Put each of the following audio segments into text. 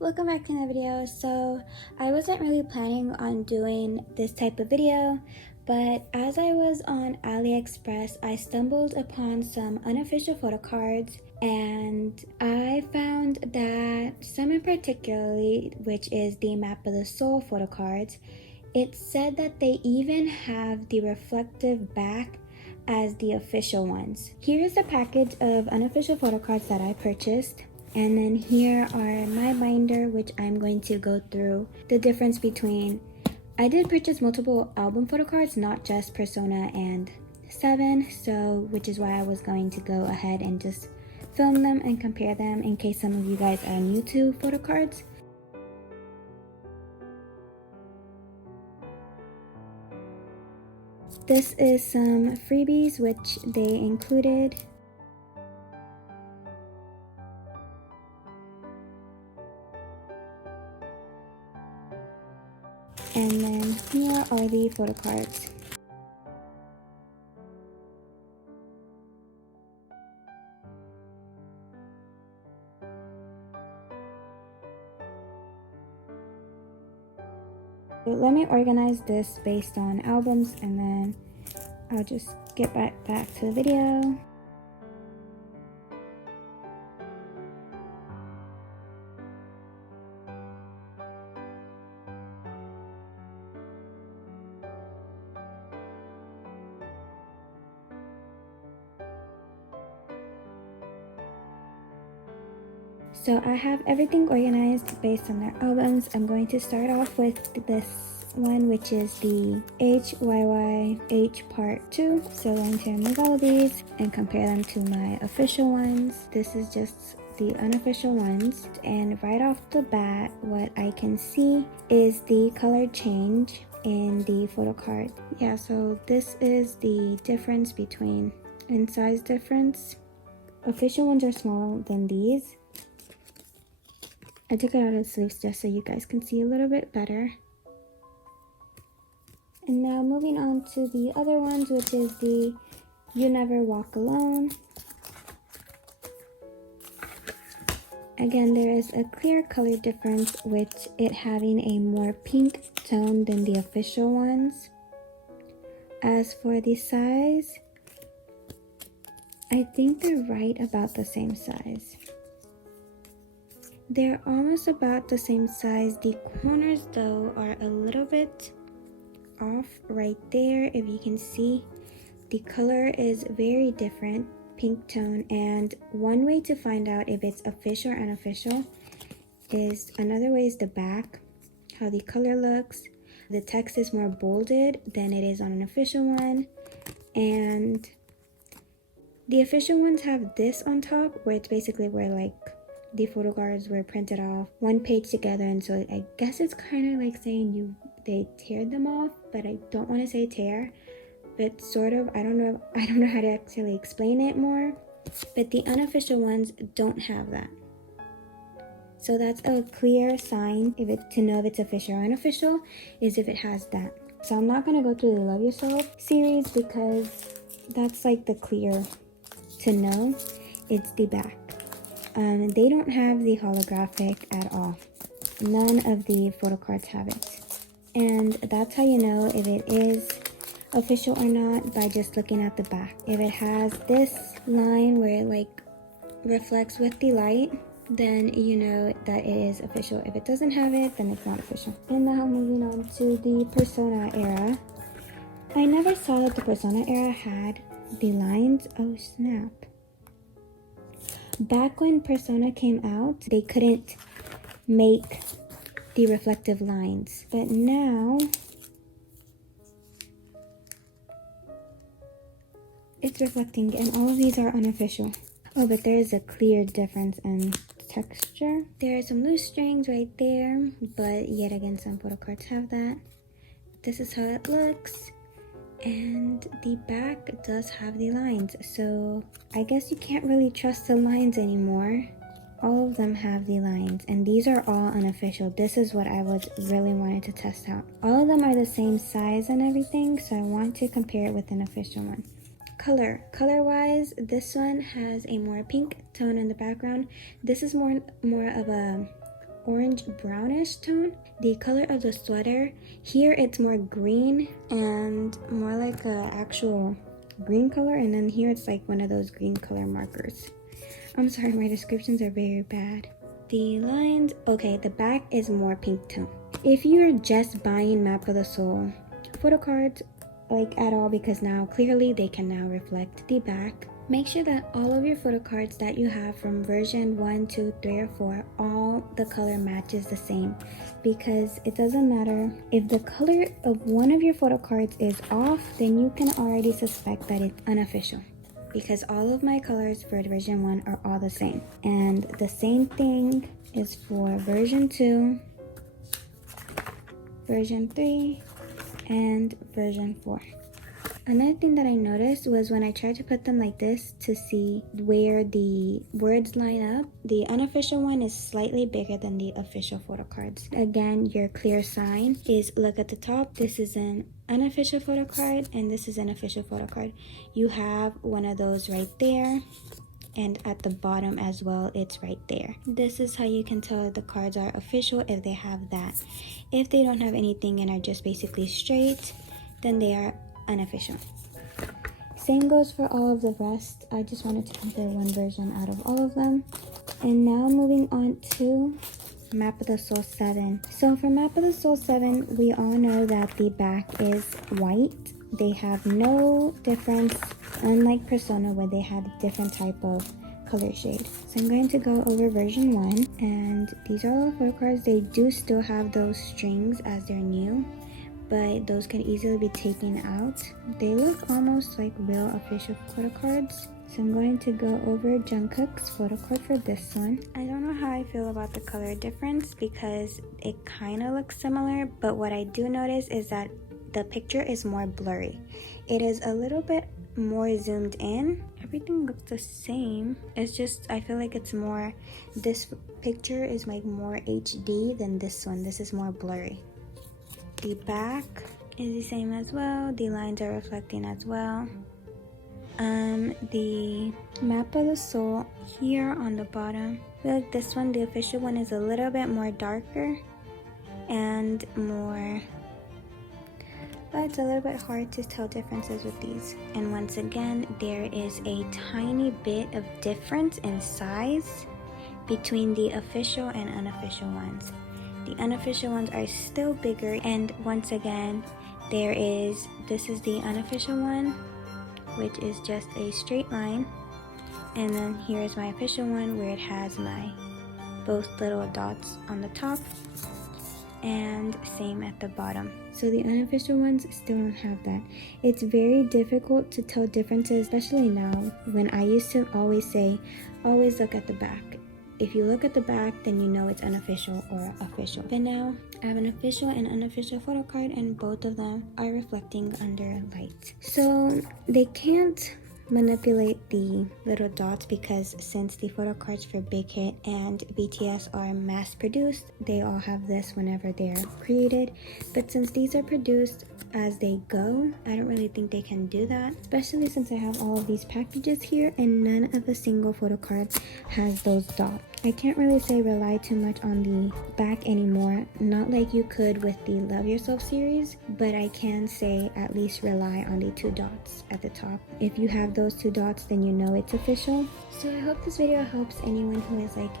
Welcome back to another video. So I wasn't really planning on doing this type of video, but as I was on AliExpress, I stumbled upon some unofficial photo cards, and I found that some in particularly, which is the Map of the Soul photo cards, it said that they even have the reflective back as the official ones. Here is the package of unofficial photo cards that I purchased. And then here are my binder, which I'm going to go through the difference between. I did purchase multiple album photo cards, not just Persona and 7, so which is why I was going to go ahead and just film them and compare them in case some of you guys are new to photo cards. This is some freebies which they included. And then here are the photo cards. Let me organize this based on albums, and then I'll just get back to the video. So I have everything organized based on their albums. I'm going to start off with this one, which is the Hyyh Part 2. So I'm going to remove all of these and compare them to my official ones. This is just the unofficial ones. And right off the bat, what I can see is the color change in the photo card. Yeah, so this is the difference between in size difference. Official ones are smaller than these. I took it out of the sleeves just so you guys can see a little bit better. And now moving on to the other ones, which is the You Never Walk Alone. Again, there is a clear color difference, with it having a more pink tone than the official ones. As for the size, I think they're right about the same size. They're almost about the same size. The corners though are a little bit off right there. If you can see, the color is very different, pink tone. And one way to find out if it's official or unofficial is, another way is the back, how the color looks. The text is more bolded than it is on an official one, and the official ones have this on top, where it's basically where like the photo cards were printed off one page together, and so I guess it's kind of like saying they teared them off, but I don't want to say tear, but sort of. I don't know how to actually explain it more, but the unofficial ones don't have that. So that's a clear sign to know if it's official or unofficial, is if it has that. So I'm not gonna go through the Love Yourself series because that's like the clear to know. It's the back. They don't have the holographic at all. None of the photo cards have it. And that's how you know if it is official or not, by just looking at the back. If it has this line where it like reflects with the light, then you know that it is official. If it doesn't have it, then it's not official. And now moving on to the Persona era. I never saw that the Persona era had the lines. Oh snap. Back when Persona came out, they couldn't make the reflective lines, but now it's reflecting, and all of these are unofficial. Oh, but there is a clear difference in texture. There are some loose strings right there, but yet again, some photo cards have that. This is how it looks. And the back does have the lines, so I guess you can't really trust the lines anymore. All of them have the lines, and these are all unofficial. This is what I really wanted to test out. All of them are the same size and everything, so I want to compare it with an official one. Color wise, this one has a more pink tone in the background. This is more of a orange brownish tone. The color of the sweater, here it's more green and more like a actual green color, and then here it's like one of those green color markers. I'm sorry, my descriptions are very bad. The lines, okay, the back is more pink tone. If you're just buying Map of the Soul photo cards, like at all, because now clearly they can now reflect the back, make sure that all of your photo cards that you have from version 1, 2, 3, or 4, all the color matches the same, because it doesn't matter if the color of one of your photo cards is off, then you can already suspect that it's unofficial, because all of my colors for version 1 are all the same. And the same thing is for version 2, version 3, and version 4. Another thing that I noticed was when I tried to put them like this to see where the words line up, the unofficial one is slightly bigger than the official photo cards. Again, your clear sign is look at the top. This is an unofficial photo card and this is an official photo card. You have one of those right there, and at the bottom as well, it's right there. This is how you can tell if the cards are official, if they have that. If they don't have anything and are just basically straight, then they are unofficial. Same goes for all of the rest. I just wanted to compare one version out of all of them. And now moving on to Map of the Soul 7. So for Map of the Soul 7, we all know that the back is white. They have no difference, unlike Persona where they had a different type of color shade. So I'm going to go over version 1, and these are all the photo cards. They do still have those strings as they're new, but those can easily be taken out. They look almost like real official photo cards. So I'm going to go over Jungkook's photo card for this one. I don't know how I feel about the color difference because it kind of looks similar, but what I do notice is that the picture is more blurry. It is a little bit more zoomed in. Everything looks the same. It's just, I feel like it's more, this picture is like more HD than this one. This is more blurry. The back is the same as well. The lines are reflecting as well. The Map of the Soul here on the bottom, I feel like this one, the official one, is a little bit more darker and more, but it's a little bit hard to tell differences with these. And once again, there is a tiny bit of difference in size between the official and unofficial ones. The unofficial ones are still bigger, and once again, this is the unofficial one, which is just a straight line, and then here is my official one where it has my both little dots on the top, and same at the bottom. So the unofficial ones still don't have that. It's very difficult to tell differences, especially now, when I used to always say, always look at the back. If you look at the back, then you know it's unofficial or official. But now, I have an official and unofficial photo card, and both of them are reflecting under light. So they can't manipulate the little dots because since the photo cards for Big Hit and BTS are mass produced, they all have this whenever they're created. But since these are produced as they go, I don't really think they can do that, especially since I have all of these packages here and none of the single photo cards has those dots. I can't really say rely too much on the back anymore, not like you could with the Love Yourself series, but I can say at least rely on the 2 dots at the top. If you have those 2 dots, then you know it's official. So I hope this video helps anyone who is like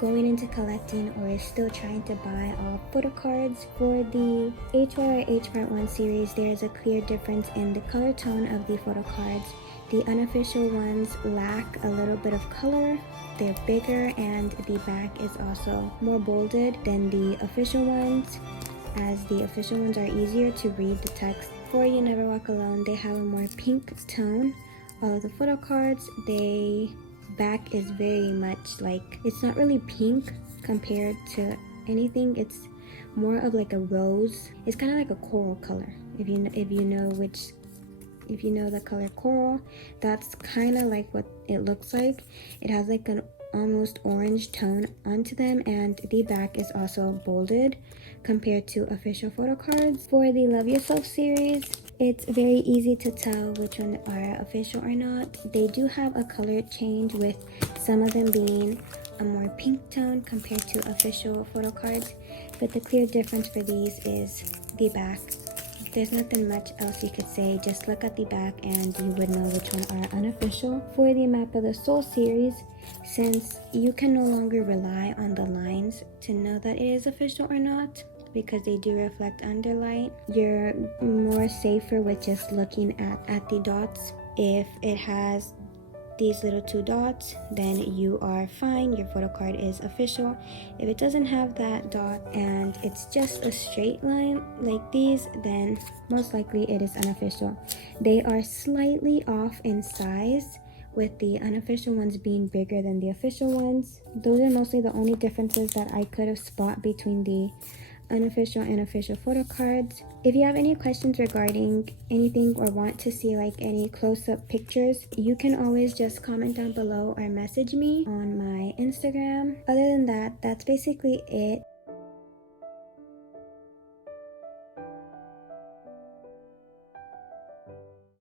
going into collecting or is still trying to buy all photo cards. For the HYYH Part 1 series, there is a clear difference in the color tone of the photo cards. The unofficial ones lack a little bit of color. They're bigger, and the back is also more bolded than the official ones, as the official ones are easier to read the text. For You Never Walk Alone, they have a more pink tone. All of the photo cards, the back is very much like, it's not really pink compared to anything. It's more of like a rose. It's kind of like a coral color. If you know the color coral, that's kind of like what it looks like. It has like an almost orange tone onto them, and the back is also bolded compared to official photo cards. For the Love Yourself series, it's very easy to tell which one are official or not. They do have a color change, with some of them being a more pink tone compared to official photo cards. But the clear difference for these is the back. There's nothing much else you could say. Just look at the back and you would know which one are unofficial. For the Map of the Soul series, since you can no longer rely on the lines to know that it is official or not, because they do reflect under light, you're more safer with just looking at the dots. If it has these little 2 dots, then you are fine, your photo card is official. If it doesn't have that dot and it's just a straight line like these, then most likely it is unofficial. They are slightly off in size, with the unofficial ones being bigger than the official ones. Those are mostly the only differences that I could have spot between the unofficial and official photo cards. If you have any questions regarding anything or want to see like any close-up pictures, you can always just comment down below or message me on my Instagram. Other than that, that's basically it.